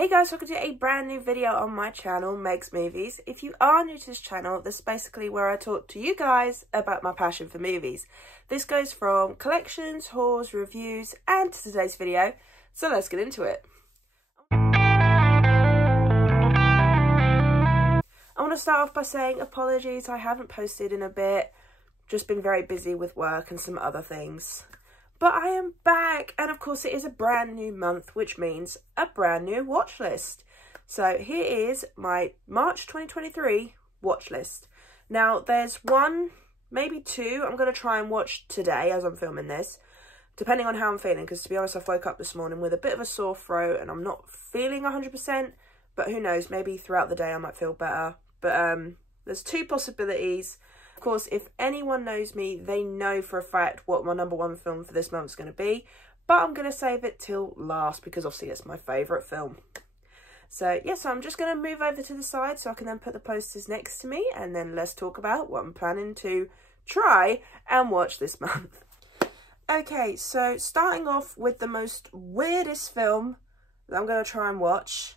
Hey guys, welcome to a brand new video on my channel, Meg's Movies. If you are new to this channel, this is basically where I talk to you guys about my passion for movies. This goes from collections, hauls, reviews, and to today's video, so let's get into it. I want to start off by saying apologies, I haven't posted in a bit, just been very busy with work and some other things. But I am back, and of course it is a brand new month, which means a brand new watch list. So here is my March 2023 watch list. Now there's one, maybe two, I'm going to try and watch today as I'm filming this, depending on how I'm feeling, because to be honest, I woke up this morning with a bit of a sore throat and I'm not feeling 100%, but who knows, maybe throughout the day I might feel better. But there's two possibilities. Of course, if anyone knows me, they know for a fact what my number one film for this month is going to be. But I'm going to save it till last because obviously it's my favourite film. So, yeah, so I'm just going to move over to the side so I can then put the posters next to me. And then let's talk about what I'm planning to try and watch this month. Okay, so starting off with the most weirdest film that I'm going to try and watch.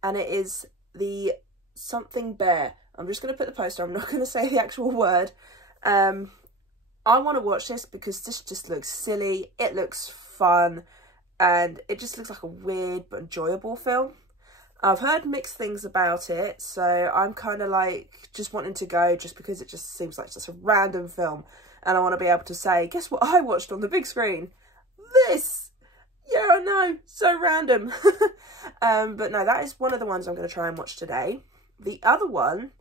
And it is the Something Bear. I'm just going to put the poster, I'm not going to say the actual word. I want to watch this because this just looks silly, it looks fun, and it just looks like a weird but enjoyable film. I've heard mixed things about it, so I'm kind of like just wanting to go just because it just seems like just a random film. And I want to be able to say, guess what I watched on the big screen? This! Yeah, I know, so random. But no, that is one of the ones I'm going to try and watch today. The other one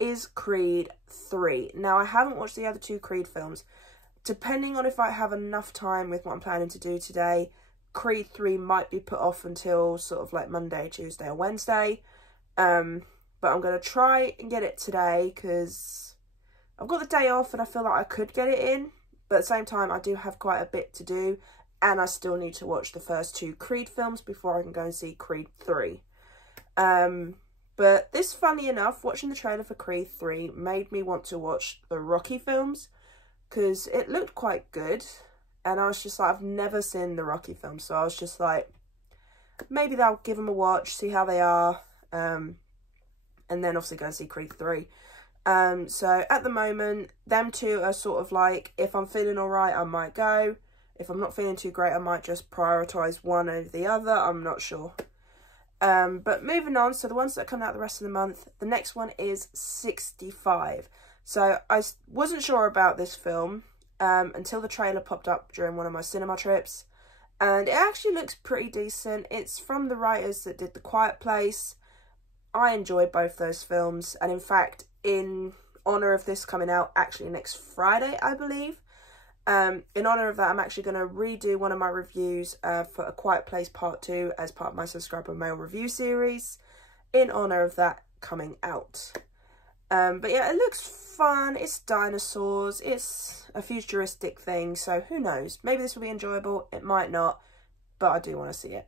is Creed 3. Now, I haven't watched the other two Creed films. Depending on if I have enough time with what I'm planning to do today, Creed 3 might be put off until sort of like Monday, Tuesday or Wednesday. But I'm going to try and get it today because I've got the day off and I feel like I could get it in. But at the same time, I do have quite a bit to do. And I still need to watch the first two Creed films before I can go and see Creed 3. But this, funny enough, watching the trailer for Creed 3 made me want to watch the Rocky films because it looked quite good. And I was just like, I've never seen the Rocky films, so I was just like, maybe I'll give them a watch, see how they are, and then obviously go and see Creed 3. So at the moment, them two are sort of like, if I'm feeling alright, I might go. If I'm not feeling too great, I might just prioritise one over the other, I'm not sure. But moving on, so the ones that come out the rest of the month, the next one is 65. So I wasn't sure about this film until the trailer popped up during one of my cinema trips. And it actually looks pretty decent. It's from the writers that did The Quiet Place. I enjoyed both those films. And in fact, in honour of this coming out actually next Friday, I believe, in honour of that, I'm actually going to redo one of my reviews for A Quiet Place Part 2 as part of my subscriber mail review series, in honour of that coming out. But yeah, it looks fun, it's dinosaurs, it's a futuristic thing, so who knows, maybe this will be enjoyable, it might not, but I do want to see it.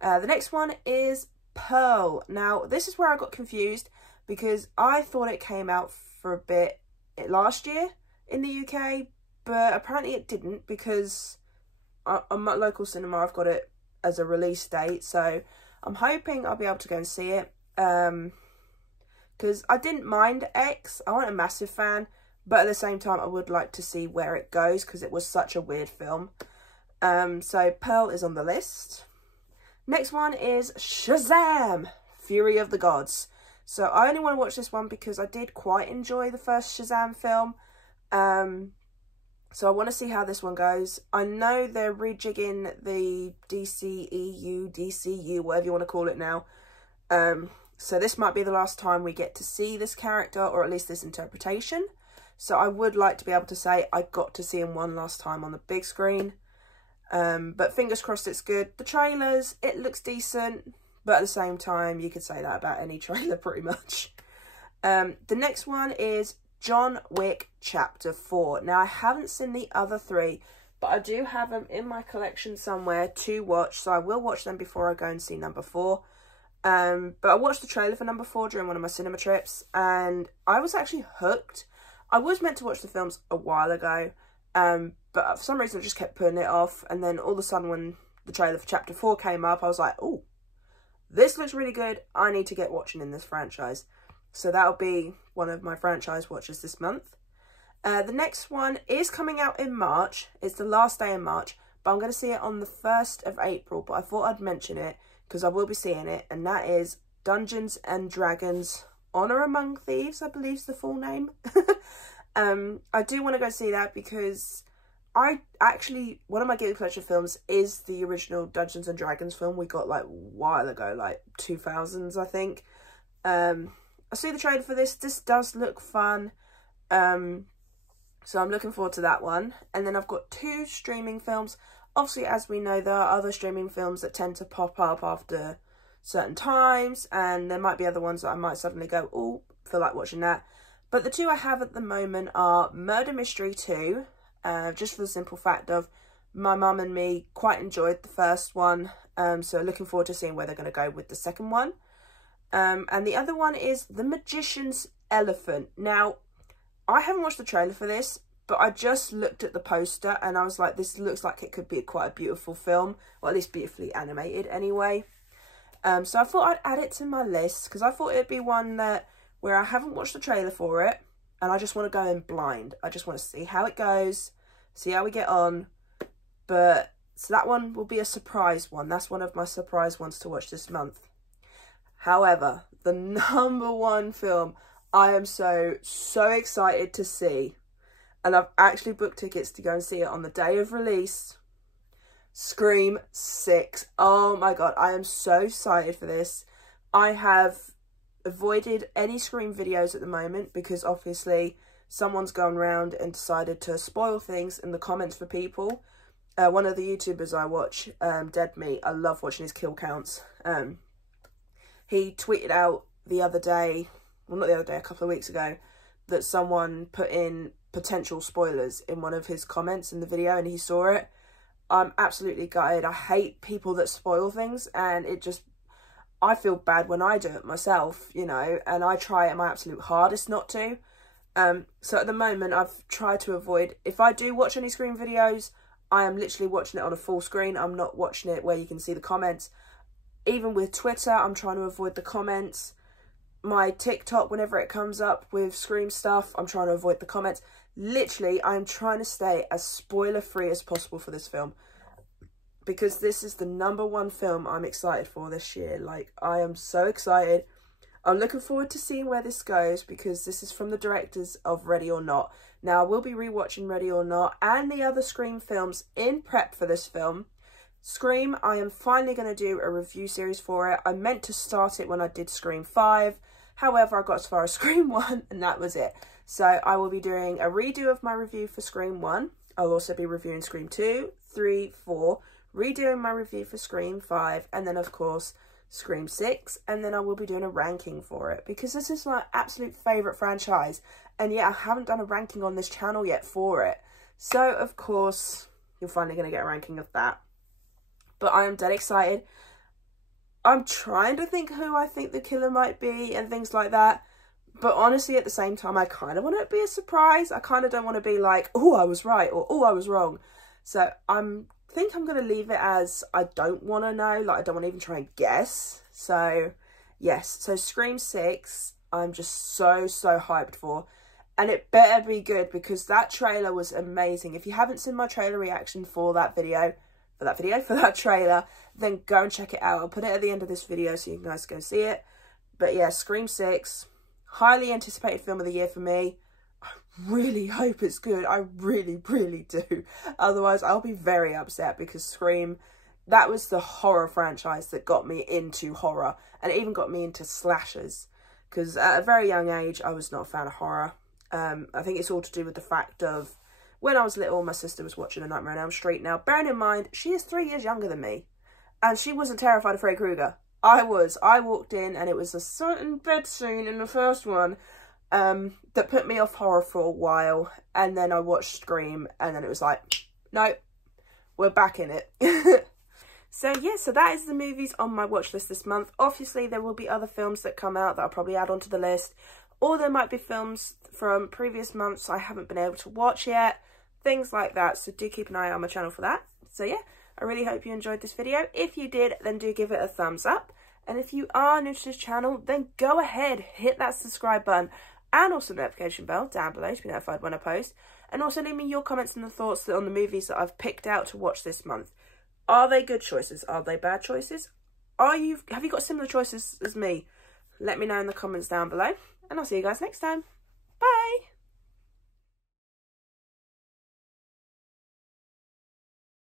The next one is Pearl. Now, this is where I got confused, because I thought it came out for a bit last year in the UK, but apparently it didn't, because on my local cinema I've got it as a release date. So I'm hoping I'll be able to go and see it. Because I didn't mind X. I wasn't a massive fan. But at the same time I would like to see where it goes, because it was such a weird film. So Pearl is on the list. Next one is Shazam! Fury of the Gods. So I only want to watch this one because I did quite enjoy the first Shazam film. So I want to see how this one goes. I know they're rejigging the DCU, whatever you want to call it now. So this might be the last time we get to see this character, or at least this interpretation. So I would like to be able to say I got to see him one last time on the big screen. But fingers crossed it's good. The trailers, it looks decent. But at the same time, you could say that about any trailer pretty much. The next one is John Wick Chapter 4. Now, I haven't seen the other three, but I do have them in my collection somewhere to watch, so I will watch them before I go and see number 4. But I watched the trailer for number 4 during one of my cinema trips, and I was actually hooked. I was meant to watch the films a while ago, but for some reason I just kept putting it off, and then all of a sudden when the trailer for Chapter 4 came up, I was like, oh, this looks really good, I need to get watching in this franchise. So that'll be one of my franchise watches this month. The next one is coming out in March. It's the last day in March, but I'm going to see it on the 1st of April. But I thought I'd mention it because I will be seeing it, and that is Dungeons and Dragons Honor Among Thieves, I believe is the full name. I do want to go see that because one of my guilty pleasure films is the original Dungeons and Dragons film we got like a while ago, like 2000s, I think. I see the trailer for this. This does look fun. So I'm looking forward to that one. And then I've got 2 streaming films. Obviously, as we know, there are other streaming films that tend to pop up after certain times, and there might be other ones that I might suddenly go, oh, feel like watching that. But the 2 I have at the moment are Murder Mystery 2, just for the simple fact of my mum and me quite enjoyed the first one, so looking forward to seeing where they're going to go with the second one. And the other one is The Magician's Elephant. Now, I haven't watched the trailer for this, but I just looked at the poster and I was like, this looks like it could be quite a beautiful film, or at least beautifully animated anyway. So I thought I'd add it to my list because I thought it'd be one where I haven't watched the trailer for it and I just want to go in blind. I just want to see how it goes, see how we get on. But so that one will be a surprise one. That's one of my surprise ones to watch this month. However, the #1 film I am so excited to see, and I've actually booked tickets to go and see it on the day of release, Scream 6. Oh my god, I am so excited for this. I have avoided any Scream videos at the moment because obviously someone's gone around and decided to spoil things in the comments for people. One of the YouTubers I watch, Dead Meat, I love watching his kill counts. He tweeted out the other day, well not the other day, a couple of weeks ago, that someone put in potential spoilers in one of his comments in the video and he saw it. I'm absolutely gutted. I hate people that spoil things, and I feel bad when I do it myself, you know, and I try at my absolute hardest not to. So at the moment I've tried to avoid, if I do watch any Scream videos, I am literally watching it on a full screen. I'm not watching it where you can see the comments. Even with Twitter, I'm trying to avoid the comments. My TikTok, whenever it comes up with Scream stuff, I'm trying to avoid the comments. Literally, I'm trying to stay as spoiler-free as possible for this film, because this is the #1 film I'm excited for this year. Like, I am so excited. I'm looking forward to seeing where this goes, because this is from the directors of Ready or Not. Now, I will be rewatching Ready or Not and the other Scream films in prep for this film. Scream, I am finally going to do a review series for it. I meant to start it when I did Scream 5. However, I got as far as Scream 1 and that was it. So I will be doing a redo of my review for Scream 1. I'll also be reviewing Scream 2, 3, 4, redoing my review for Scream 5, and then of course Scream 6, and then I will be doing a ranking for it, because this is my absolute favourite franchise, and yet I haven't done a ranking on this channel yet for it. So of course you're finally going to get a ranking of that. But I am dead excited. I'm trying to think who I think the killer might be and things like that. But honestly, at the same time, I kind of want it to be a surprise. I kind of don't want to be like, oh, I was right, or oh, I was wrong. So I think I'm going to leave it as I don't want to know. Like, I don't want to even try and guess. So, yes. So Scream 6, I'm just so hyped for. And it better be good, because that trailer was amazing. If you haven't seen my trailer reaction for that trailer, then go and check it out. I'll put it at the end of this video so you guys go see it. But yeah, Scream 6, highly anticipated film of the year for me. I really hope it's good. I really do. Otherwise, I'll be very upset, because Scream, that was the horror franchise that got me into horror, and it even got me into slashers, because at a very young age, I was not a fan of horror. I think it's all to do with the fact of, when I was little, my sister was watching A Nightmare on Elm Street. Now, bearing in mind, she is 3 years younger than me, and she wasn't terrified of Freddy Krueger. I was. I walked in, and it was a certain bed scene in the first one that put me off horror for a while, and then I watched Scream, and then it was like, no, we're back in it. So yeah, so that is the movies on my watch list this month. Obviously, there will be other films that come out that I'll probably add onto the list, or there might be films from previous months I haven't been able to watch yet, things like that. So do keep an eye on my channel for that. So yeah, I really hope you enjoyed this video. If you did, then do give it a thumbs up. And if you are new to this channel, then go ahead, hit that subscribe button and also the notification bell down below to be notified when I post. And also leave me your comments and the thoughts on the movies that I've picked out to watch this month. Are they good choices? Are they bad choices? Have you got similar choices as me? Let me know in the comments down below. And I'll see you guys next time.